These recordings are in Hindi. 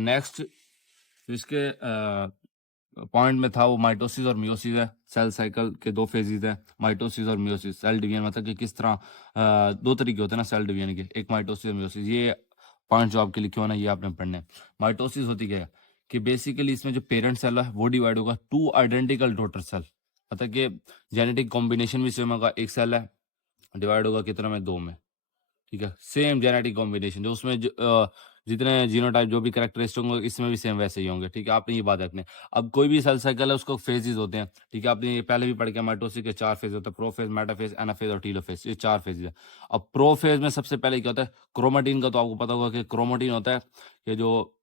नेक्स्ट इसके पॉइंट में था वो माइटोसिस और मियोसिस है। सेल साइकिल के दो फेजेस है, माइटोसिस और मियोसिस। सेल डिवीजन मतलब कि किस तरह दो तरीके होते हैं ना सेल डिवीजन के, एक माइटोसिस और मियोसिस। ये पॉइंट जो आपके लिखे हो ना ये आपने पढ़ने हैं। माइटोसिस होती क्या है कि बेसिकली इसमें जो पेरेंट सेल है वो डिवाइड होगा टू आइडेंटिकल डॉटर सेल, मतलब कि जेनेटिक कॉम्बिनेशन भी सेम होगा। एक सेल है डिवाइड होगा कितने में, दो में, ठीक है। सेम जेनेटिक कॉम्बिनेशन जो उसमें जितने जीनोटाइप जो भी कैरेक्टरिस्टिक होंगे इसमें भी सेम वैसे ही होंगे, ठीक है। आपने ये बात रखनी है। अब कोई भी सेल साइकिल है उसको फेजेस होते हैं, ठीक है। आपने ये पहले भी पढ़ के माइटोसिस के चार फेज होते हैं, प्रोफेज, मेटाफेज, एनाफेज और टीलोफेज, ये चार फेज है। अब प्रोफेज में सबसे पहले क्या होता है, क्रोमेटिन का तो आपको पता होगा कि क्रोमेटिन होता है ये जो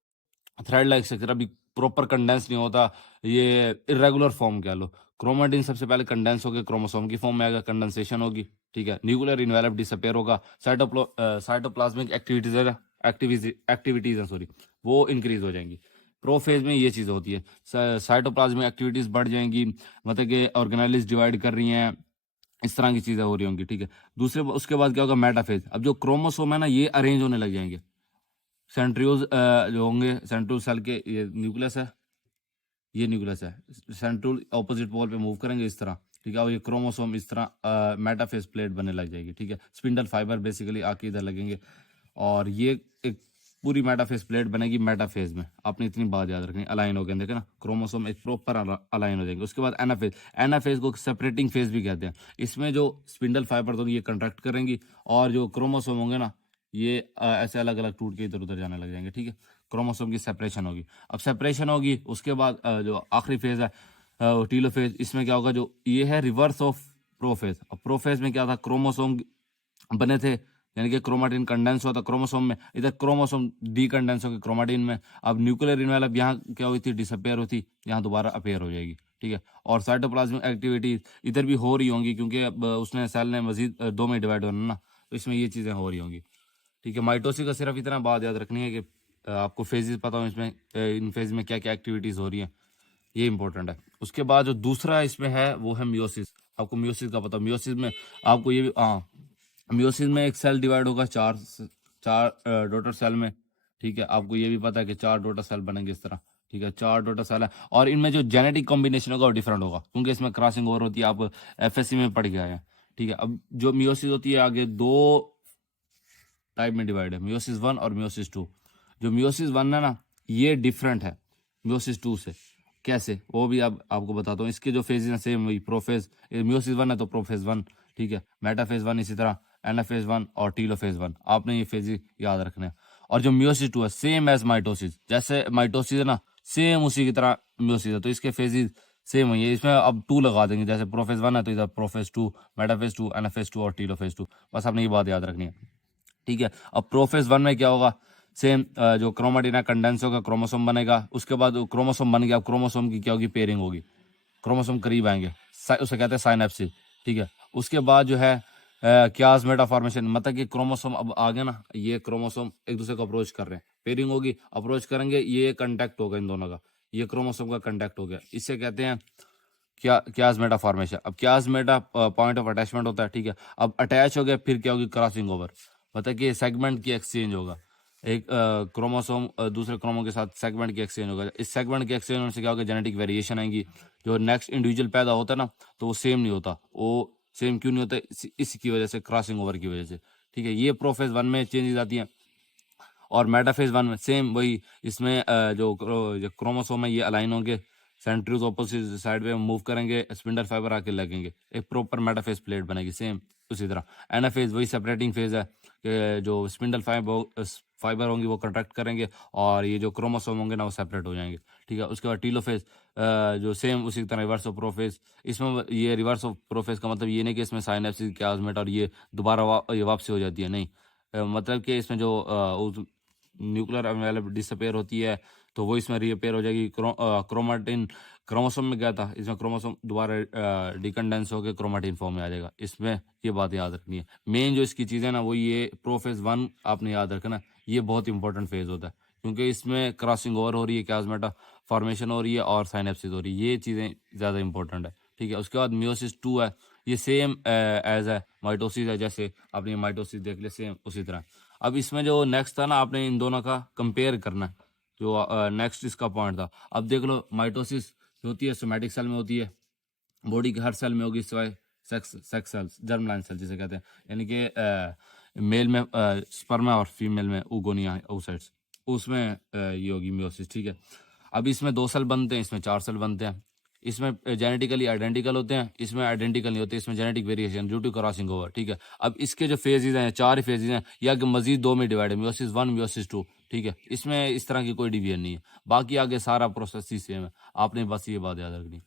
थ्रेड लाइक स्ट्रक्चर, अभी प्रॉपर कंडेंस नहीं होता, ये इरेगुलर फॉर्म कह लो। क्रोमेटिन सबसे पहले कंडेंस होकर क्रोमोसोम की फॉर्म में आएगा, कंडेंसेशन होगी, ठीक है। न्यूक्लियर इन्वेलप डिसअपेयर होगा, साइटोप्लाज्मिक एक्टिविटीज है सॉरी, वो इंक्रीज हो जाएंगी। प्रोफेज में ये चीज़ होती है, साइटोप्लाज्मिक एक्टिविटीज बढ़ जाएंगी, मतलब कि ऑर्गेनेल्स डिवाइड कर रही हैं, इस तरह की चीज़ें हो रही होंगी, ठीक है। दूसरे उसके बाद क्या होगा, मेटाफेज। अब जो क्रोमोसोम है ना ये अरेंज होने लग जाएंगे। सेंट्रियोज जो होंगे, सेंट्रोल सेल के ये न्यूक्लियस है, ये न्यूक्लियस है, सेंट्रोल ऑपोजिट पोल पे मूव करेंगे इस तरह, ठीक है। और ये क्रोमोसोम इस तरह मेटाफेज प्लेट बनने लग जाएगी, ठीक है। स्पिंडल फाइबर बेसिकली आके इधर लगेंगे और ये एक पूरी मेटाफेज प्लेट बनेगी मेटाफेज में। आपने इतनी बात याद रखनी, अलाइन हो गए, देखे ना, क्रोमोसोम एक प्रॉपर अलाइन हो जाएंगे। उसके बाद एनाफेज, एनाफेज को सेपरेटिंग फेज भी कहते हैं। इसमें जो स्पिंडल फाइबर होंगी ये कंट्रैक्ट करेंगी और जो क्रोमोसोम होंगे ना ये ऐसे अलग अलग टूट के इधर उधर जाने लग जाएंगे, ठीक है। क्रोमोसोम की सेपरेशन होगी। अब सेपरेशन होगी उसके बाद जो आखिरी फेज है टीलोफेज, इसमें क्या होगा, जो ये है रिवर्स ऑफ प्रोफेज। अब प्रोफेज में क्या था, क्रोमोसोम बने थे, यानी कि क्रोमाटिन कंडेंस हुआ था क्रोमोसोम में, इधर क्रोमोसोम डीकंडेंस हो गया क्रोमाटिन में। अब न्यूक्लियर इन्वेलप यहाँ क्या हुई थी, डिसअपेयर होती, यहाँ दोबारा अपेयर हो जाएगी, ठीक है। और साइटोप्लाज्मिक एक्टिविटी इधर भी हो रही होंगी क्योंकि अब उसने सेल ने मजीद दो में डिवाइड होना ना, तो इसमें ये चीज़ें हो रही होंगी, ठीक है। माइटोसिस का सिर्फ इतना बात याद रखनी है कि आपको फेजेस पता हो इसमें, इन फेज में क्या क्या एक्टिविटीज़ हो रही हैं, ये इंपॉर्टेंट है। उसके बाद जो दूसरा इसमें है वो है मियोसिस। आपको मियोसिस का पता, मियोसिस में आपको ये भी, हाँ, मियोसिस में एक सेल डिवाइड होगा चार चार डॉटर सेल में, ठीक है। आपको ये भी पता है कि चार डॉटर सेल बनेंगे इस तरह, ठीक है। चार डॉटर सेल है और इनमें जो जेनेटिक कॉम्बिनेशन होगा वो डिफरेंट होगा क्योंकि इसमें क्रॉसिंग ओवर होती है, आप एफएससी में पढ़ के आए हैं, ठीक है। अब जो मियोसिस होती है आगे दो टाइप में डिवाइड है, मियोसिस 1 और मियोसिस 2। जो मियोसिस 1 है ना ये डिफरेंट है मियोसिस 2 से। कैसे, वो भी अब आपको बताता हूँ। इसके जो फेजेस हैं सेम वही, प्रोफेज, मियोसिस 1 है तो प्रोफेज 1, ठीक है। मेटाफेज 1 इसी तरह, एनाफेज 1 और टीलोफेज 1, आपने ये फेज याद रखने हैं। और जो मियोसिस 2 है सेम एज माइटोसिस, जैसे माइटोसिस है ना सेम उसी की तरह मियोसिस है, तो इसके फेजेस सेम वही है। इसमें अब 2 लगा देंगे, जैसे प्रोफेज 1 है तो इधर प्रोफेज 2, मेटाफेज 2, एनाफेज 2 और टीलोफेज 2। बस आपने ये बात याद रखनी है, ठीक है। अब प्रोफेज 1 में क्या होगा, सेम जो क्रोमाटिन है कंडेंस होगा, क्रोमोसोम बनेगा। उसके बाद क्रोमोसोम बन गया, अब क्रोमोसोम की क्या होगी, पेयरिंग होगी, क्रोमोसोम करीब आएंगे, उसे कहते हैं साइनेप्सिस, ठीक है। उसके बाद जो है क्यासमेटा फॉर्मेशन, मतलब कि क्रोमोसोम अब आ गया ना, ये क्रोमोसोम एक दूसरे को अप्रोच कर रहे हैं, पेयरिंग होगी, अप्रोच करेंगे, ये कंटेक्ट होगा इन दोनों का, ये क्रोमोसोम का कंटेक्ट हो गया, इसे कहते हैं क्यासमेटा फॉर्मेशन। अब क्यासमेटा पॉइंट ऑफ अटैचमेंट होता है, ठीक है। अब अटैच हो गया फिर क्या होगी, क्रॉसिंग ओवर, मतलब कि सेगमेंट की एक्सचेंज होगा। एक क्रोमोसोम दूसरे क्रोमो के साथ सेगमेंट की एक्सचेंज होगा। इस सेगमेंट की एक्सचेंज होने से क्या होगा, जेनेटिक वेरिएशन आएंगी। जो नेक्स्ट इंडिविजुअल पैदा होता है ना तो वो सेम नहीं होता, वो सेम क्यों नहीं होता, इसकी वजह से, क्रॉसिंग ओवर की वजह से, ठीक है। ये प्रोफेज 1 में चेंजेस आती हैं और मेटाफेज 1 में सेम वही। इसमें जो क्रोमोसोम है ये अलाइन होंगे, सेंट्रीज ऑपोजिट साइड पे मूव करेंगे, स्पिंडल फाइबर आके लगेंगे, एक प्रॉपर मेटाफेज प्लेट बनेगी सेम उसी तरह। एनाफेज वही सेपरेटिंग फेज है कि जो स्पिंडल फाइबर होंगी वो कंट्रैक्ट करेंगे और ये जो क्रोमोसोम होंगे ना वो सेपरेट हो जाएंगे, ठीक है। उसके बाद टीलोफेज जो सेम उसी तरह रिवर्स ऑफ प्रोफेज। इसमें ये रिवर्स ऑफ प्रोफेज का मतलब ये नहीं कि इसमें साइनेप्सिस क्यासमेट और ये दोबारा ये वापसी हो जाती है, नहीं। मतलब कि इसमें जो न्यूक्लियर अवेलेबल डिसअपेयर होती है तो वो इसमें रीअपेयर हो जाएगी। क्रोमाटिन क्रोमोसोम में गया था, इसमें क्रोमोसोम दोबारा डिकंडेंस होकर क्रोमाटिन फॉर्म में आ जाएगा। इसमें ये बात याद रखनी है। मेन जो इसकी चीज़ है ना वो ये प्रोफेज 1 आपने याद रखना, ये बहुत इंपॉर्टेंट फेज होता है क्योंकि इसमें क्रॉसिंग ओवर हो रही है, क्यासमेटा फॉर्मेशन हो रही है और साइनेप्सिस हो रही है, ये चीज़ें ज़्यादा इंपॉर्टेंट है, ठीक है। उसके बाद मियोसिस 2 है, ये सेम एज है माइटोसिस है, जैसे आपने माइटोसिस देख लिया सेम उसी तरह। अब इसमें जो नेक्स्ट था ना आपने इन दोनों का कंपेयर करना है, जो नेक्स्ट इसका पॉइंट था। अब देख लो माइटोसिस जो होती है सोमैटिक सेल में होती है, बॉडी के हर सेल में होगी सिवाय sex cells, germ line cell जिसे कहते हैं, यानी कि मेल में स्पर्मा और फीमेल में oogonia oocytes, उसमें ये होगी मियोसिस, ठीक है। अब इसमें 2 सेल बनते हैं, इसमें 4 सेल बनते हैं। इसमें जेनेटिकली आइडेंटिकल होते हैं, इसमें आइडेंटिकल नहीं होते, इसमें genetic variation due to crossing over, ठीक है। अब इसके जो फेजेज हैं 4 ही फेजेज हैं, या कि मजीद 2 में डिवाइड है, मियोसिस 1 मियोसिस 2, ठीक है। इसमें इस तरह की कोई डिवीजन नहीं है, बाकी आगे सारा प्रोसेस ही सेम है, आपने बस ये बात याद रखनी।